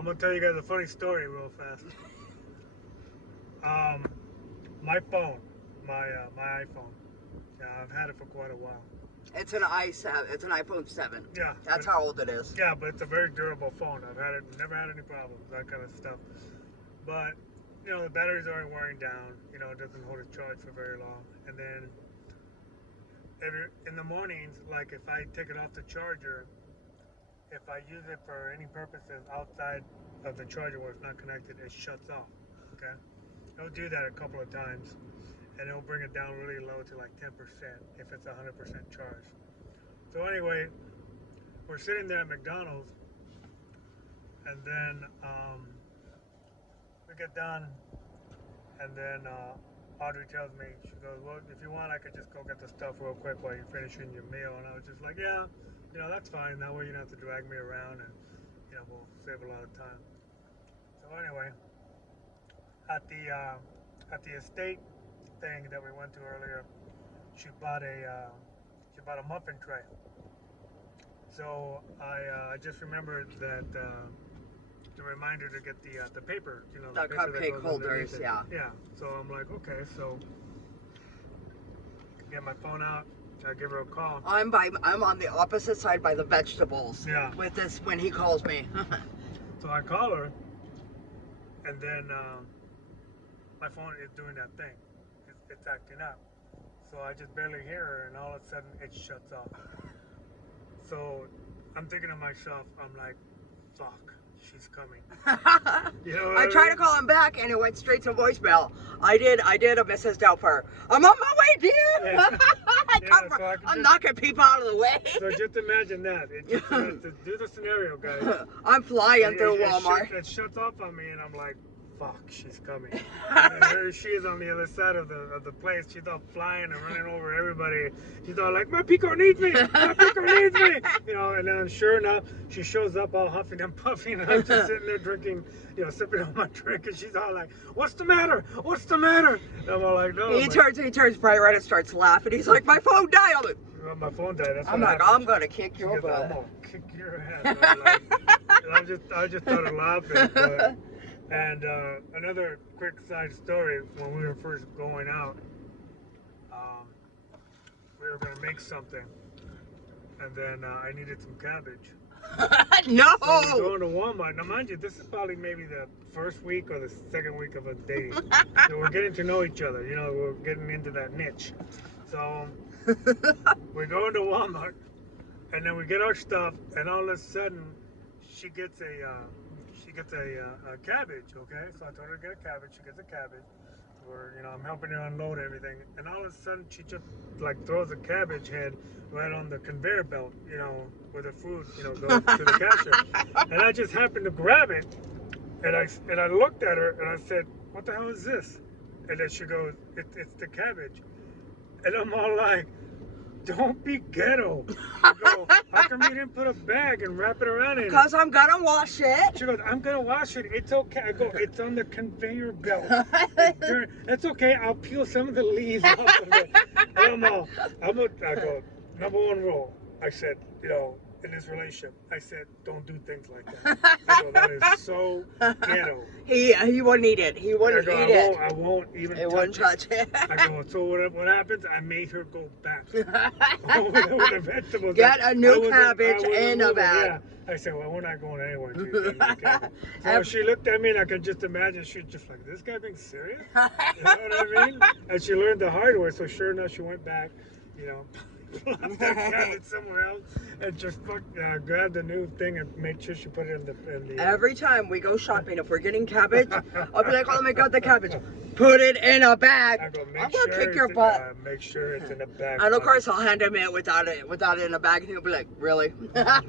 I'm gonna tell you guys a funny story real fast. My phone, my iPhone. Yeah, I've had it for quite a while. It's an i7. It's an iPhone 7. Yeah. That's how old it is. Yeah, but it's a very durable phone. I've had it, never had any problems, that kind of stuff. But you know, the batteries aren't wearing down. You know, it doesn't hold its charge for very long. And then in the mornings, like if I take it off the charger, if I use it for any purposes outside of the charger where it's not connected, it shuts off. Okay, it'll do that a couple of times, and it'll bring it down really low to like 10% if it's 100% charged. So anyway, we're sitting there at McDonald's, and then we get done, and then Audrey tells me, she goes, well, if you want, I could just go get the stuff real quick while you're finishing your meal. And I was just like, yeah, you know, that's fine. That way you don't have to drag me around, and you know, we'll save a lot of time. So anyway, at the estate thing that we went to earlier, she bought a muffin tray. So I just remembered that the reminder to get the paper, you know, the paper cupcake holders, yeah. Yeah. So I'm like, okay, so get my phone out. I give her a call. I'm on the opposite side by the vegetables. Yeah. With this when he calls me. So I call her, and then my phone is doing that thing. It's acting up. So I just barely hear her, and all of a sudden it shuts off. So I'm thinking to myself, I'm like, fuck, she's coming. You know I tried to call him back, and it went straight to voicemail. I did a Mrs. Doubtfire. I'm on my way, dear. Yeah. I'm knocking people out of the way. So just imagine that. To do the scenario, guys. I'm flying through Walmart. It shuts off on me, and I'm like, fuck, she's coming. And here she is on the other side of the place. She's all flying and running over everybody. She's all like, my Pico needs me. My Pico needs me. You know, and then sure enough, she shows up all huffing and puffing, and I'm just sitting there drinking, you know, sipping on my drink, and she's all like, what's the matter? What's the matter? And I'm all like, no. He turns bright red and starts laughing. He's like, my phone died. My phone died. That's I'm like, I'm gonna kick your butt. I'm gonna kick your ass. I just started laughing. But, and another quick side story: when we were first going out, we were gonna make something, and then I needed some cabbage. No. So we're going to Walmart. Now, mind you, this is probably maybe the first week or the second week of a dating. So we're getting to know each other. You know, we're getting into that niche. So we're going to Walmart, and then we get our stuff, and all of a sudden, she gets a cabbage. Okay, so I told her to get a cabbage. She gets a cabbage. You know, I'm helping her unload everything, and all of a sudden, she just like throws a cabbage head right on the conveyor belt. You know, where the food, you know, goes to the cashier. And I just happened to grab it, and I looked at her, and I said, "What the hell is this?" And then she goes, "It's the cabbage." And I'm all like, don't be ghetto. I go, how come you didn't put a bag and wrap it around it? Because I'm gonna wash it. She goes, I'm gonna wash it. It's okay. I go, it's on the conveyor belt. It's okay. I'll peel some of the leaves off of it. And I go, number one rule. I said, you know, in this relationship, I said, don't do things like that. I go, that is so ghetto. He wouldn't eat it. He wouldn't eat it. I won't even touch it. I go, so what happens? I made her go back over there with the vegetables. Get a new cabbage in a bag. Yeah. I said, well, we're not going anywhere. So she looked at me, and I could just imagine she was just like, this guy being serious? You know what I mean? And she learned the hard way, so sure enough, she went back, you know, left that cabbage somewhere else, and just grabbed the new thing and made sure she put it in the Every time we go shopping, if we're getting cabbage, I'll be like, oh my God, the cabbage. Put it in a bag. I go, I'm going to kick your butt. Make sure it's in a bag. And of course, I'll hand him it without it in a bag, and he'll be like, really?